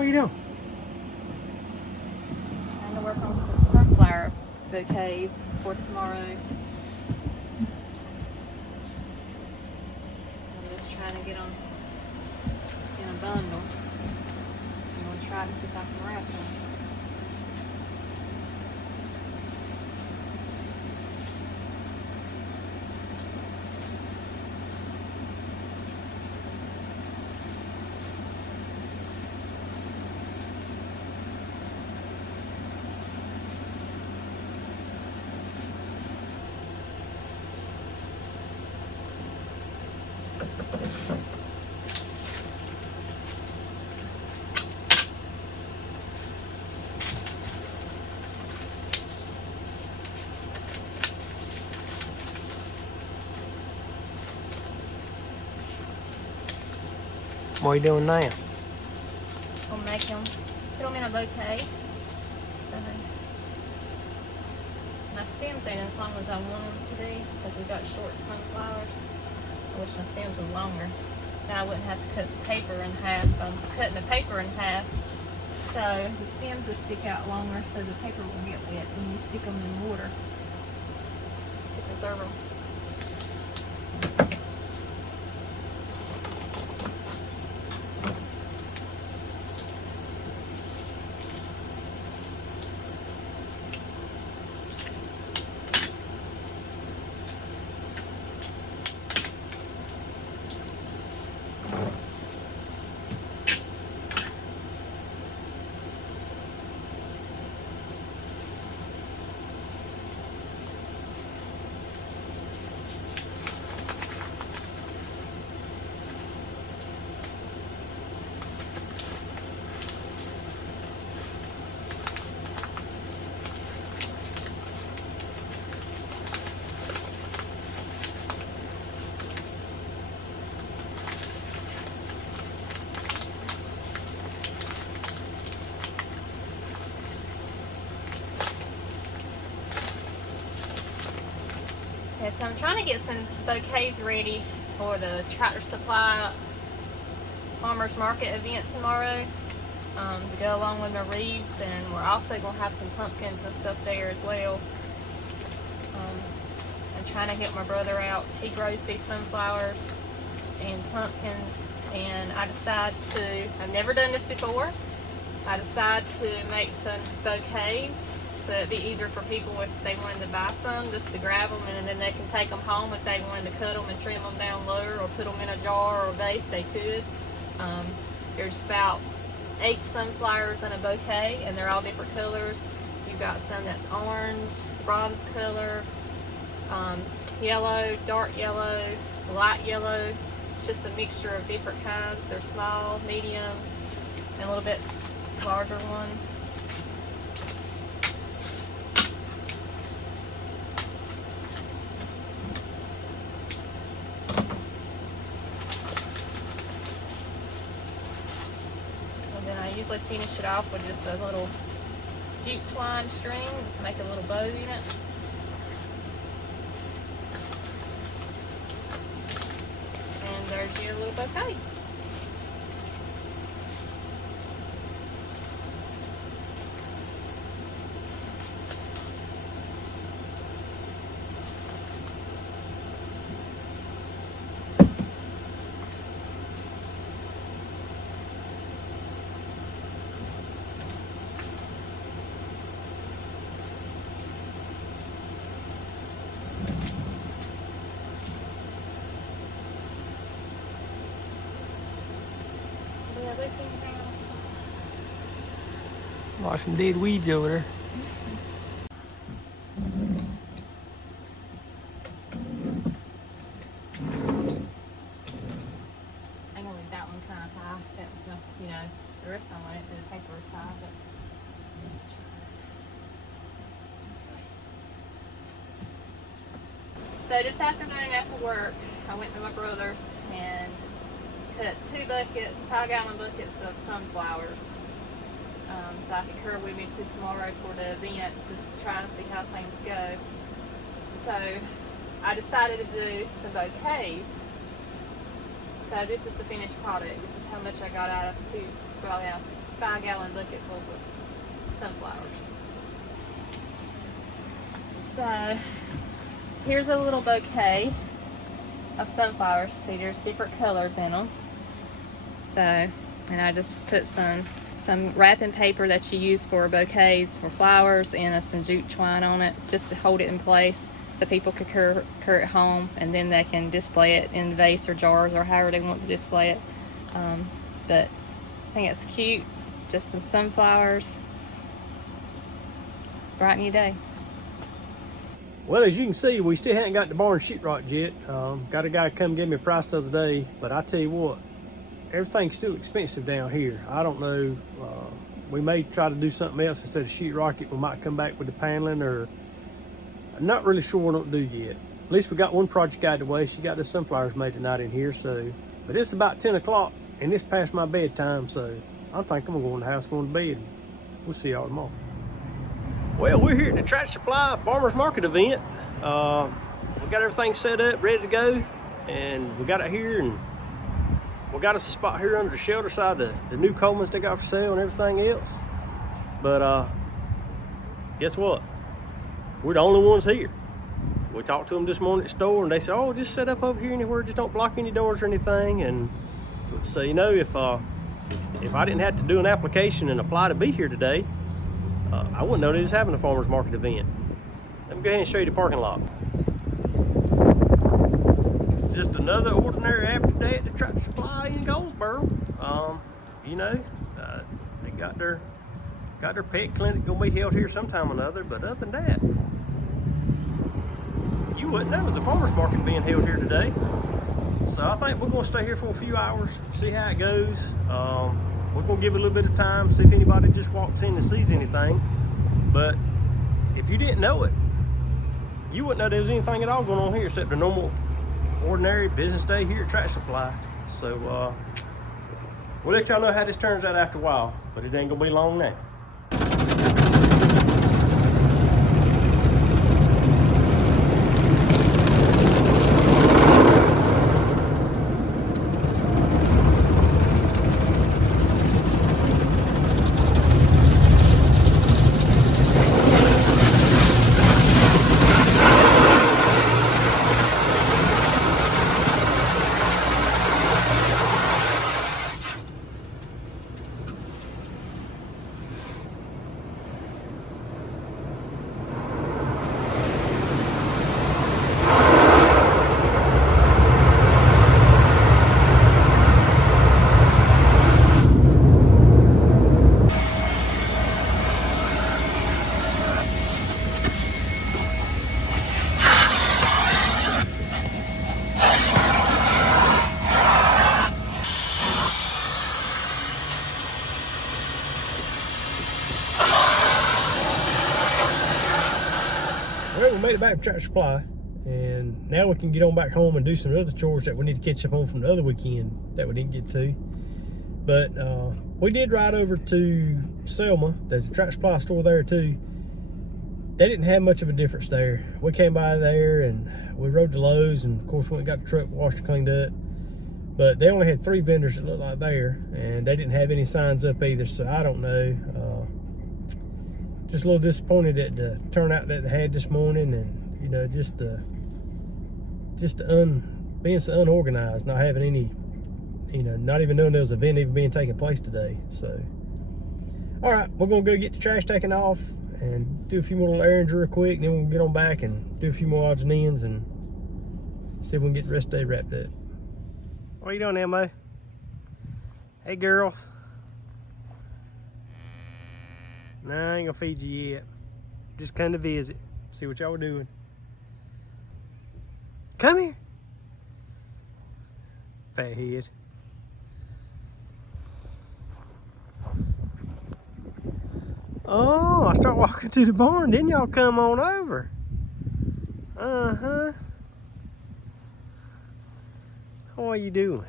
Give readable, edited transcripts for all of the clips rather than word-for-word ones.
What are you doing? Trying to work on some sunflower bouquets for tomorrow. I'm just trying to get them in a bundle. I'm going to try to see if I can wrap them. What are you doing now? I'll make them, put them in a bouquet. So my stems ain't as long as I want them to be because we've got short sunflowers. I wish my stems were longer. Now I wouldn't have to cut the paper in half. I'm cutting the paper in half, so the stems will stick out longer so the paper will get wet when you stick them in water to preserve them. Okay, so I'm trying to get some bouquets ready for the Tractor Supply Farmers Market event tomorrow to go along with my wreaths, and we're also going to have some pumpkins and stuff there as well. I'm trying to help my brother out. He grows these sunflowers and pumpkins, and I decided to, I've never done this before, I decided to make some bouquets so it'd be easier for people if they wanted to buy some, just to grab them, and then they can take them home. If they wanted to cut them and trim them down lower or put them in a jar or a vase, they could. There's about 8 sunflowers in a bouquet, and they're all different colors. You've got some that's orange, bronze color, yellow, dark yellow, light yellow. It's just a mixture of different kinds. They're small, medium, and a little bit larger ones. And then I usually finish it off with just a little jute twine string, just make a little bow in it. And there's your little bouquet. Watch some dead weeds over there. I'm gonna leave that one kind of high. That was no, the rest of them I didn't do the paper was high, but let's try. So this afternoon after work, I went to my brother's and cut 2 buckets, 5-gallon buckets of sunflowers. So I could carry with me to tomorrow for the event, just to try and see how things go. So I decided to do some bouquets. So this is the finished product. This is how much I got out of 2, well, yeah, 5-gallon bucketfuls of sunflowers. So here's a little bouquet of sunflowers. See, there's different colors in them. So, and I just put some wrapping paper that you use for bouquets for flowers and some jute twine on it, just to hold it in place so people could cure it home, and then they can display it in vase or jars or however they want to display it. But I think it's cute. Just some sunflowers. Brighten your day. Well, as you can see, we still haven't got the barn sheetrocked yet. Got a guy come give me a price the other day, but I tell you what, everything's still expensive down here. I don't know. We may try to do something else instead of sheetrock it. We might come back with the paneling, or I'm not really sure what to do yet. At least we got one project out of the way. She got the sunflowers made tonight in here, so. But it's about 10 o'clock, and it's past my bedtime, so I think I'm gonna go in the house, go to bed. We'll see y'all tomorrow. Well, we're here at the Tractor Supply Farmers Market event. We got everything set up, ready to go, and we got it here, and we got us a spot here under the shelter side of the new Colemans they got for sale and everything else. But guess what? We're the only ones here. We talked to them this morning at the store, and they said, "Oh, just set up over here anywhere, just don't block any doors or anything." And so, you know, if I didn't have to do an application and apply to be here today, I wouldn't know they was having a farmers market event. Let me go ahead and show you the parking lot. Just another ordinary after day at the Tractor Supply in Goldsboro. You know, they got their pet clinic gonna be held here sometime or another, but other than that, you wouldn't know there's a farmers market being held here today. So I think we're gonna stay here for a few hours, see how it goes. We're gonna give it a little bit of time, see if anybody just walks in and sees anything. But if you didn't know it, you wouldn't know there was anything at all going on here except the normal, ordinary business day here at Tractor Supply. So we'll let y'all know how this turns out after a while, but it ain't gonna be long now. Well, we made it back to Tractor Supply, and now we can get on back home and do some other chores that we need to catch up on from the other weekend that we didn't get to. But we did ride over to Selma. There's a Tractor Supply store there too. They didn't have much of a difference there. We came by there and we rode to Lowe's, and of course went and got the truck washed and cleaned up. But they only had 3 vendors that looked like there, and they didn't have any signs up either, so I don't know. Just a little disappointed at the turnout that they had this morning, and you know, being so unorganized, not having any, you know, not even knowing there was an event even being taking place today. So, all right, we're gonna go get the trash taken off and do a few more little errands real quick, and then we'll get on back and do a few more odds and ends and see if we can get the rest of the day wrapped up. What are you doing, Emma? Hey, girls. No, I ain't gonna feed you yet. Just come to visit, see what y'all were doing. Come here. Fathead. Oh, I start walking to the barn, then y'all come on over. Uh-huh. How are you doing?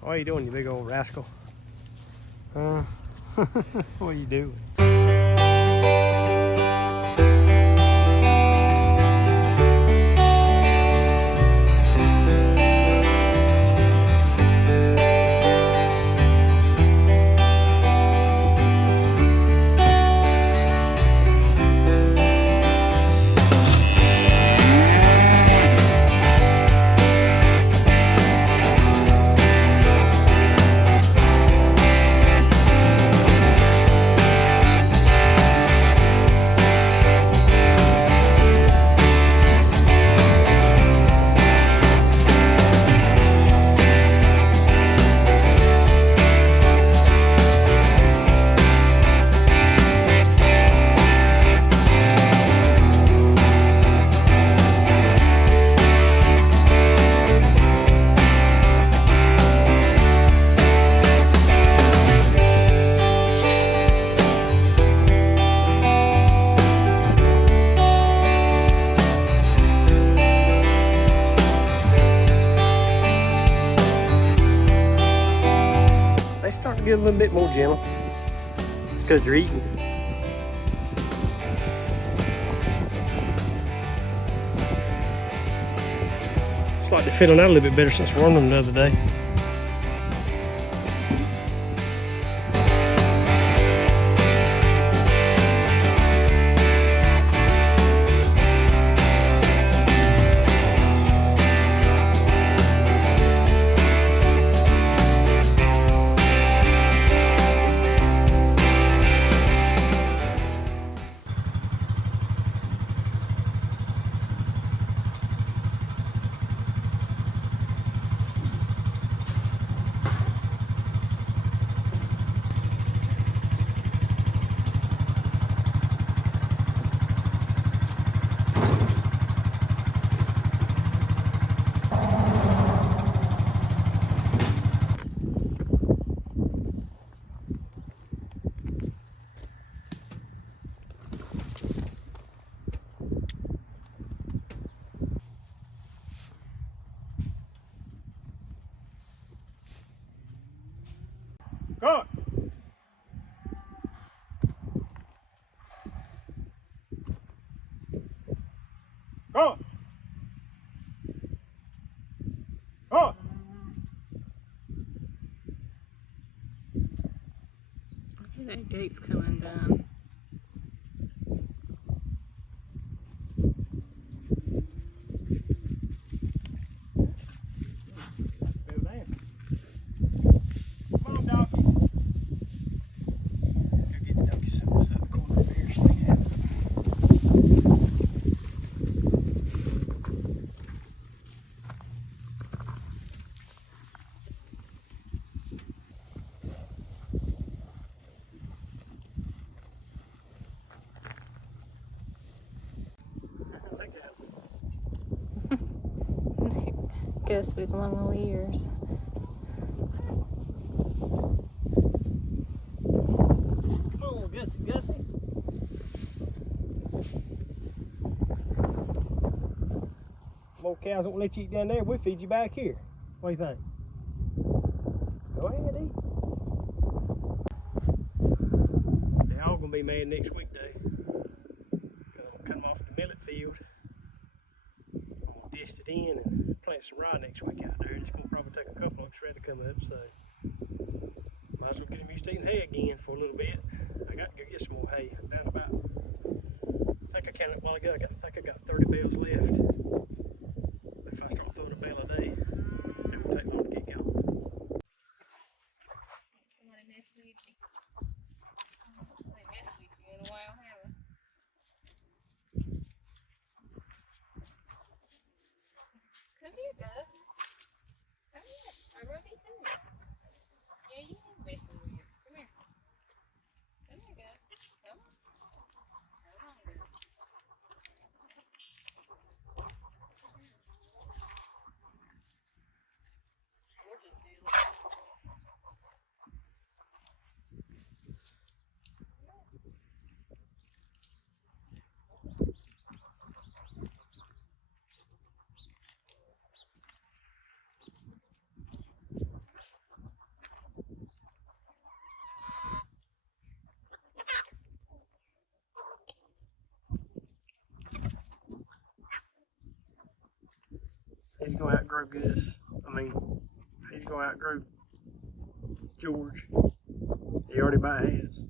How are you doing, you big old rascal? What are you doing? get a little bit more gentle. It's because you're eating. It's like they're feeling out a little bit better since warming them the other day. Go! Go! Go! Okay, that gate's coming down. Come on, donkeys. Go get the donkeys some of this other corner over here so they can have it. Look at him. Gus with his long little ears. Come on, Gussie. More cows won't let you eat down there. We'll feed you back here. What do you think? Go ahead, eat. They're all gonna be mad next week, though. Cause I'm gonna cut them off the millet field. I'm gonna dist it in and plant some rye next week out there. It's gonna probably take a couple of weeks for it to come up, so might as well get them used to eating hay again for a little bit. I got to go get some more hay. I'm down about, I think I counted a while ago, I think I got 30 bales left. If I start throwing a bale a day, it won't take long to get going. Somebody messed with you. They messed with you in a while, haven't they? Come here, Gus. Come here. I love you too. Yeah, you ain't messing with you. Come here. Come here, Gus. Come on. Come on, Gus. We'll just do it. He's gonna outgrow Gus. He's gonna outgrow George. He already about has.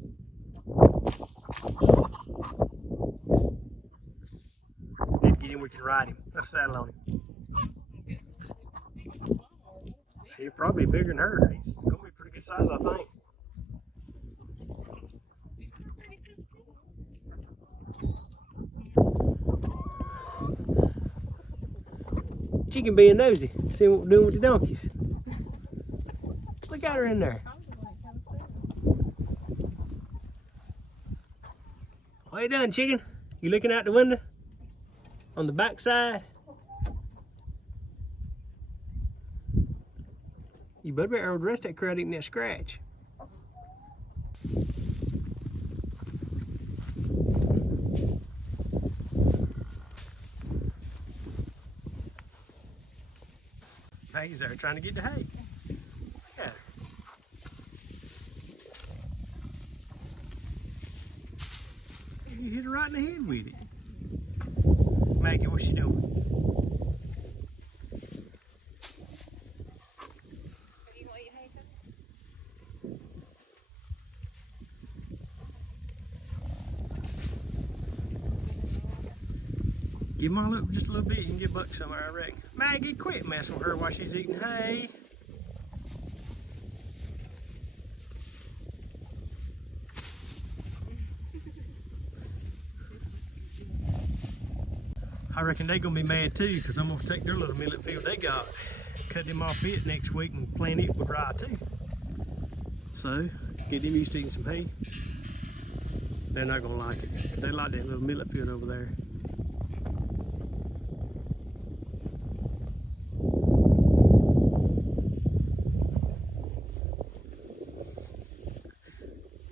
Need to get him, we can ride him. Put a saddle on him. He'll probably be bigger than her. He's gonna be pretty good size, I think. Chicken being nosy, seeing what we're doing with the donkeys. Look at her in there. What you doing, chicken? You looking out the window? On the back side? You better be able to rest that crowd eating that scratch. He's there trying to get the hay. Look at her. in the head with it. Maggie, what's she doing? You gonna eat hay, Give them all up just a little bit, you can get Buck somewhere, I reckon. Maggie, quit messing with her while she's eating hay. I reckon they're gonna be mad too, because I'm gonna take their little millet field they got, cut them off it next week and plant it with rye too. So, get them used to eating some hay. They're not gonna like it. They like that little millet field over there.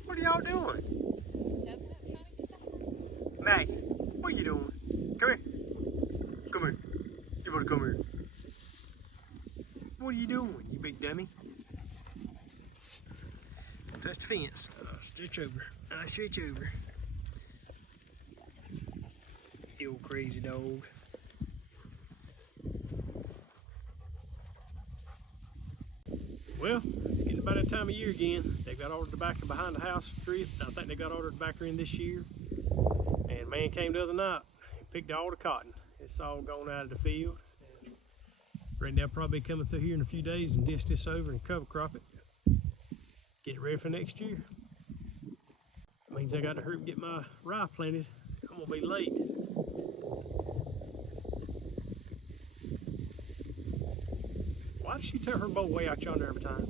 What are y'all doing? Maggie, what are you doing? Come here. Come here. You wanna come here? What are you doing, you big dummy? Touch the fence. Stretch over. Stretch over. You old crazy dog. Well, it's getting about that time of year again. They got all the tobacco behind the house strip. I think they got all the tobacco in this year. And man came the other night and picked all the cotton. It's all gone out of the field. And right now, probably coming through here in a few days and disc this over and cover crop it. Get it ready for next year. Means I got to hurry and get my rye planted. I'm gonna be late. Why does she tear her bowl way out yonder every time?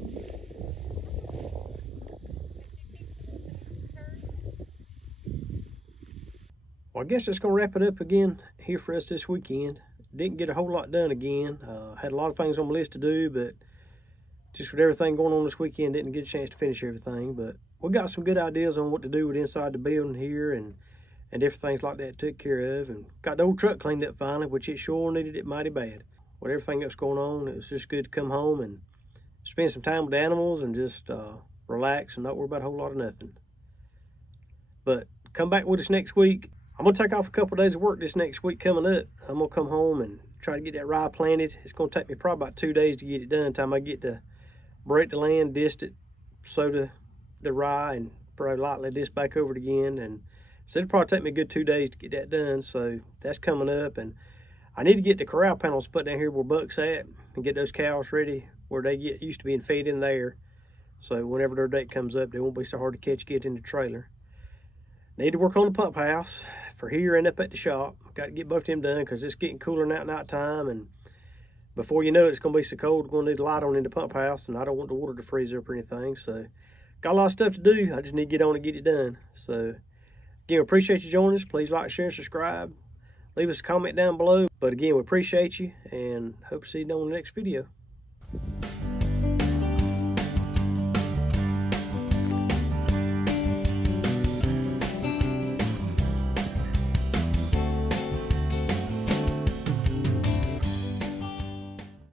Well, I guess that's gonna wrap it up again here for us this weekend. Didn't get a whole lot done again. Had a lot of things on my list to do, but just with everything going on this weekend, didn't get a chance to finish everything. But we got some good ideas on what to do with inside the building here and different things like that took care of. And got the old truck cleaned up finally, which it sure needed it mighty bad. With everything that's going on, it was just good to come home and spend some time with the animals and just relax and not worry about a whole lot of nothing. But come back with us next week. I'm going to take off a couple of days of work this next week coming up. I'm going to come home and try to get that rye planted. It's going to take me probably about 2 days to get it done. Time I get to break the land, disc it, sow the rye, and probably lightly disc back over it again. And so it'll probably take me a good 2 days to get that done. So that's coming up. And I need to get the corral panels put down here where Buck's at and get those cows ready where they get used to being fed in there. So whenever their date comes up, they won't be so hard to catch, get in the trailer. Need to work on the pump house for here and up at the shop. Got to get both of them done because it's getting cooler now at night time, and before you know it, it's going to be so cold, we're going to need a light on in the pump house, and I don't want the water to freeze up or anything. So got a lot of stuff to do. I just need to get on and get it done. So again, we appreciate you joining us. Please like, share, subscribe. Leave us a comment down below. But again, we appreciate you and hope to see you on the next video.